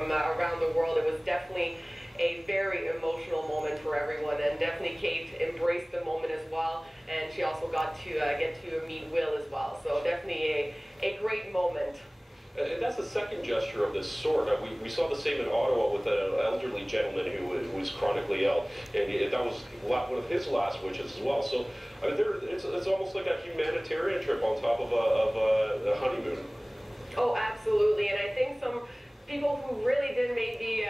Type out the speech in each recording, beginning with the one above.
around the world. It was definitely a very emotional moment for everyone, and definitely Kate embraced the moment as well, and she also got to get to meet Will as well. So definitely a great moment. And that's the second gesture of this sort. We saw the same in Ottawa with an elderly gentleman who was chronically ill, and that was one of his last wishes as well. So I mean, it's almost like a humanitarian trip on top of a honeymoon. Oh, absolutely, and I think some people who really did maybe,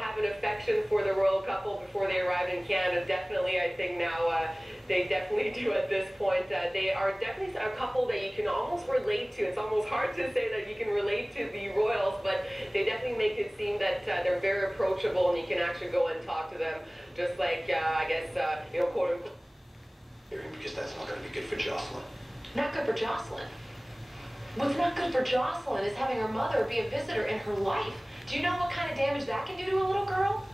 have an affection for the royal couple before they arrived in Canada, definitely, I think now they definitely do at this point. They are definitely a couple that you can almost relate to. It's almost hard to say that you can relate to the royals, but they definitely make it seem that they're very approachable and you can actually go and talk to them, just like, I guess, quote unquote. Because that's not going to be good for Jocelyn. Not good for Jocelyn? What's not good for Jocelyn is having her mother be a visitor in her life. Do you know what kind of damage that can do to a little girl?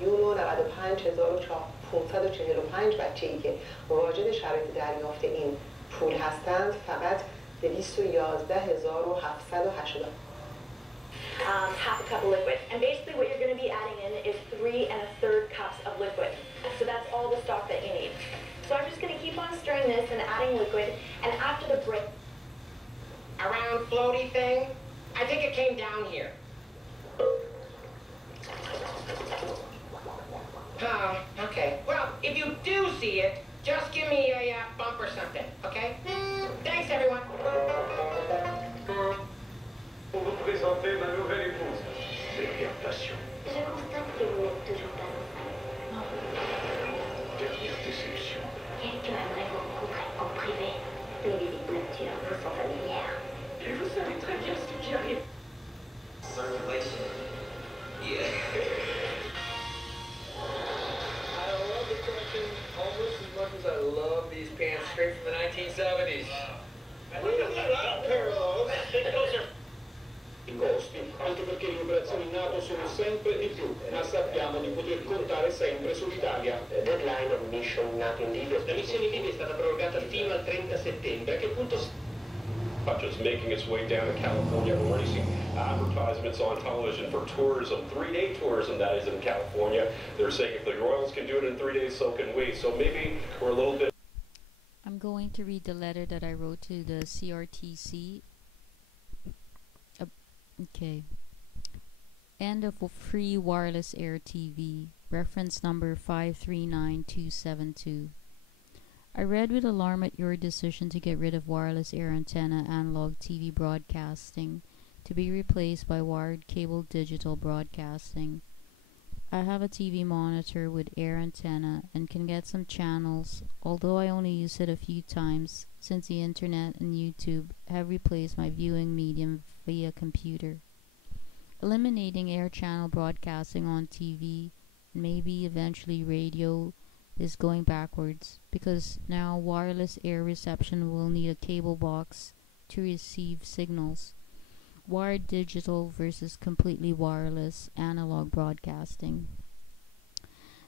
یورو 95545 بچه‌ای که واجد شرایط دریافت این پول هستند فقط 211780. Half a cup of liquid. And basically what you're going to be adding in is 3 1/3 cups of liquid. So that's all the stock that you need. So I'm just going to keep on stirring this and adding liquid, and after the break... A round floaty thing? I think it came down here. Oh, okay. Well, if you do see it, just give me a bump or something, okay? Thanks, everyone. Pour vous présenter ma nouvelle épouse. Dernière passion. Je constate que vous n'êtes toujours pas enceinte. Non. Dernière déception. Quelqu'un aimerait vous rencontrer en privé. Les visites nocturnes vous sont familières. Et vous savez très bien ce qui arrive. Circulation. Yeah. I love the question almost as much as I love these pants straight from the 1970s. Look at that parallels. I think those are... I costi, anche perché le operazioni NATO sono sempre di più, ma sappiamo di poter contare sempre sull'Italia. Deadline of mission NATO in Libya. La missione in Libia è stata prorogata fino al 30 settembre. A che punto... Not just making its way down to California. We're already seeing advertisements on television for tourism, 3-day tourism that is in California. They're saying if the Royals can do it in 3 days, so can we. So maybe we're a little bit... I'm going to read the letter that I wrote to the CRTC. Okay. End of free wireless air TV. Reference number 539272. I read with alarm at your decision to get rid of wireless air antenna analog TV broadcasting to be replaced by wired cable digital broadcasting. I have a TV monitor with air antenna and can get some channels, although I only use it a few times since the internet and YouTube have replaced my viewing medium via computer. Eliminating air channel broadcasting on TV, maybe eventually radio, is going backwards because now wireless air reception will need a cable box to receive signals. Wired digital versus completely wireless analog broadcasting.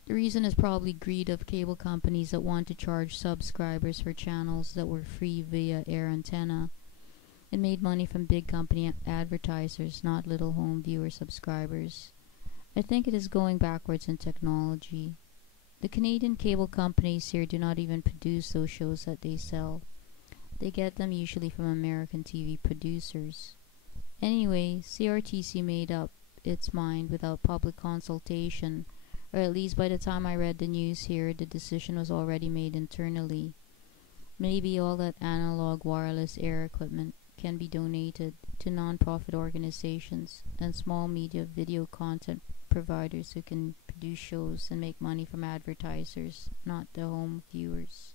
The reason is probably greed of cable companies that want to charge subscribers for channels that were free via air antenna. It made money from big company advertisers, not little home viewer subscribers. I think it is going backwards in technology. The Canadian cable companies here do not even produce those shows that they sell. They get them usually from American TV producers. Anyway, CRTC made up its mind without public consultation, or at least by the time I read the news here, the decision was already made internally. Maybe all that analog wireless air equipment can be donated to non-profit organizations and small media video content providers who can produce shows and make money from advertisers, not the home viewers.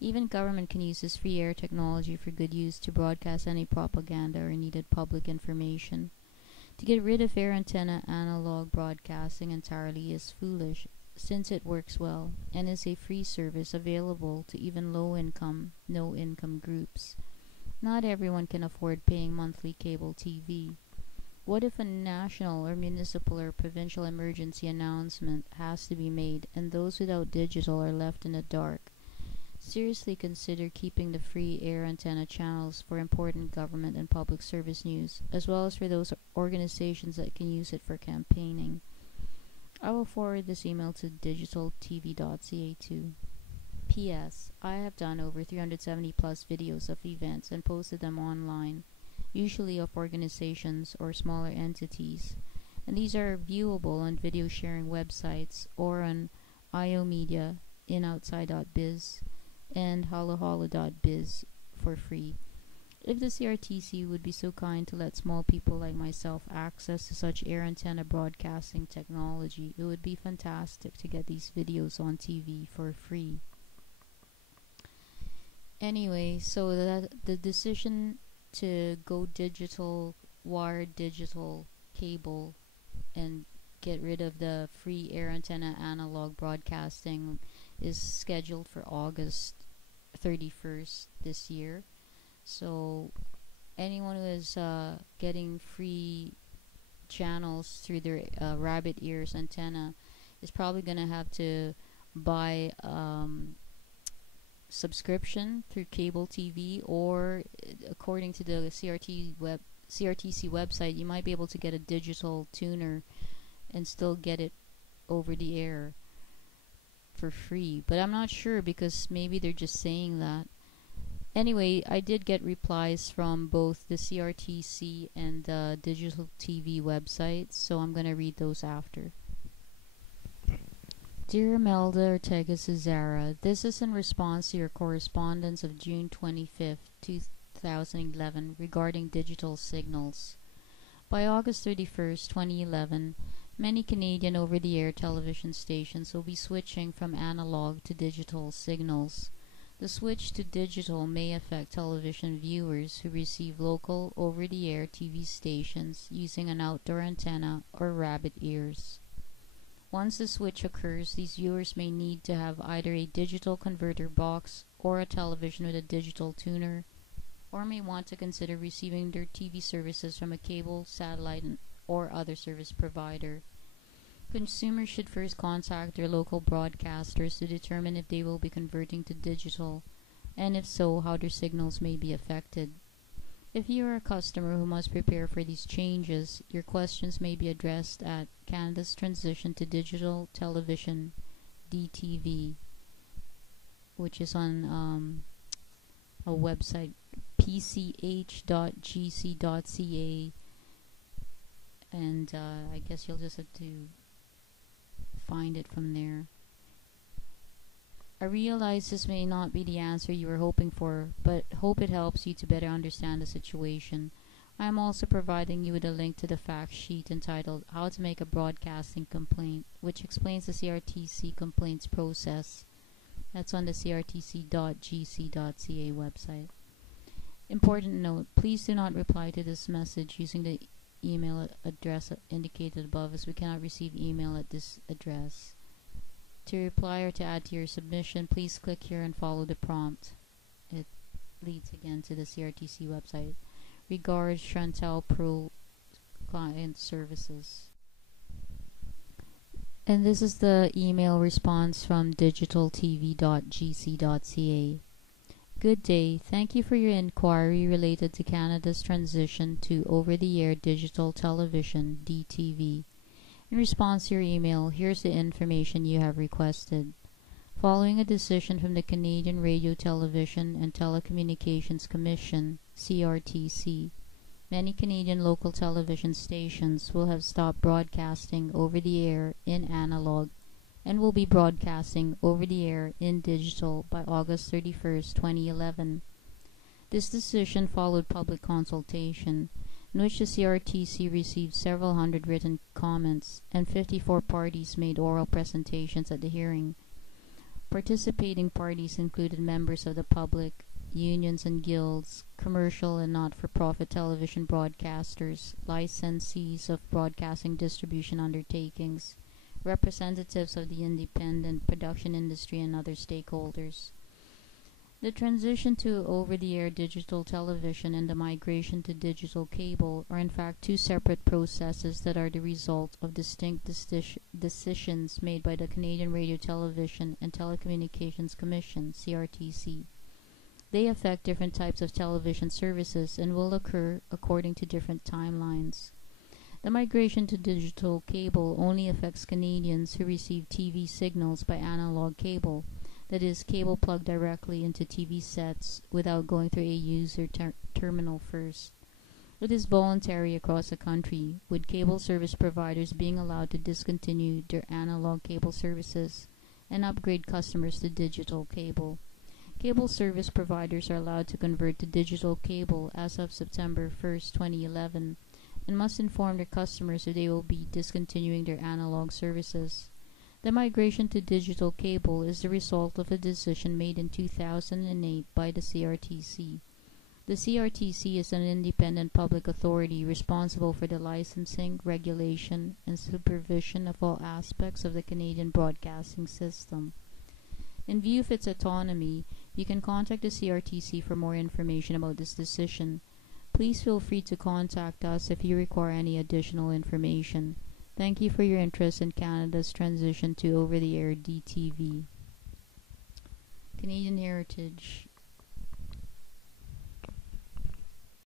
Even government can use this free air technology for good use to broadcast any propaganda or needed public information. To get rid of air antenna analog broadcasting entirely is foolish, since it works well and is a free service available to even low-income, no-income groups. Not everyone can afford paying monthly cable TV. What if a national or municipal or provincial emergency announcement has to be made and those without digital are left in the dark? Seriously consider keeping the free air antenna channels for important government and public service news, as well as for those organizations that can use it for campaigning. I will forward this email to digitaltv.ca too. P.S. I have done over 370 plus videos of events and posted them online, usually of organizations or smaller entities, and these are viewable on video sharing websites or on IO Media, inoutside.biz, and holoholo.biz for free. If the CRTC would be so kind to let small people like myself access to such air antenna broadcasting technology, it would be fantastic to get these videos on TV for free. Anyway, so the decision to go digital, wired digital cable, and get rid of the free air antenna analog broadcasting is scheduled for August 31st this year. So anyone who is getting free channels through their rabbit ears antenna is probably going to have to buy subscription through cable TV, or according to the CRTC website, you might be able to get a digital tuner and still get it over the air for free. But I'm not sure, because maybe they're just saying that. Anyway, I did get replies from both the CRTC and the digital TV websites, so I'm going to read those after. Dear Imelda Ortega Cesara, this is in response to your correspondence of June 25th, 2011 regarding digital signals. By August 31st, 2011, many Canadian over-the-air television stations will be switching from analog to digital signals. The switch to digital may affect television viewers who receive local over-the-air TV stations using an outdoor antenna or rabbit ears. Once the switch occurs, these viewers may need to have either a digital converter box or a television with a digital tuner, or may want to consider receiving their TV services from a cable, satellite, or other service provider. Consumers should first contact their local broadcasters to determine if they will be converting to digital, and if so, how their signals may be affected. If you are a customer who must prepare for these changes, your questions may be addressed at Canada's Transition to Digital Television, DTV, which is on a website, pch.gc.ca, and I guess you'll just have to find it from there. I realize this may not be the answer you were hoping for, but hope it helps you to better understand the situation. I am also providing you with a link to the fact sheet entitled How to Make a Broadcasting Complaint, which explains the CRTC complaints process. That's on the crtc.gc.ca website. Important note, please do not reply to this message using the email address indicated above, as we cannot receive email at this address. To reply or to add to your submission, please click here and follow the prompt. It leads again to the CRTC website. Regards, Chantal Pro Client Services. And this is the email response from digitaltv.gc.ca. Good day. Thank you for your inquiry related to Canada's transition to over-the-air digital television, DTV. In response to your email, here's the information you have requested. Following a decision from the Canadian Radio, Television and Telecommunications Commission, CRTC, many Canadian local television stations will have stopped broadcasting over the air in analog and will be broadcasting over the air in digital by August 31st, 2011. This decision followed public consultation, in which the CRTC received several hundred written comments, and 54 parties made oral presentations at the hearing. Participating parties included members of the public, unions and guilds, commercial and not-for-profit television broadcasters, licensees of broadcasting distribution undertakings, representatives of the independent production industry, and other stakeholders. The transition to over-the-air digital television and the migration to digital cable are in fact two separate processes that are the result of distinct decisions made by the Canadian Radio Television and Telecommunications Commission, CRTC. They affect different types of television services and will occur according to different timelines. The migration to digital cable only affects Canadians who receive TV signals by analog cable, that is, cable plugged directly into TV sets without going through a user terminal first. It is voluntary across the country, with cable service providers being allowed to discontinue their analog cable services and upgrade customers to digital cable. Cable service providers are allowed to convert to digital cable as of September 1st, 2011, and must inform their customers that they will be discontinuing their analog services. The migration to digital cable is the result of a decision made in 2008 by the CRTC. The CRTC is an independent public authority responsible for the licensing, regulation, and supervision of all aspects of the Canadian broadcasting system. In view of its autonomy, you can contact the CRTC for more information about this decision. Please feel free to contact us if you require any additional information. Thank you for your interest in Canada's transition to over-the-air DTV. Canadian Heritage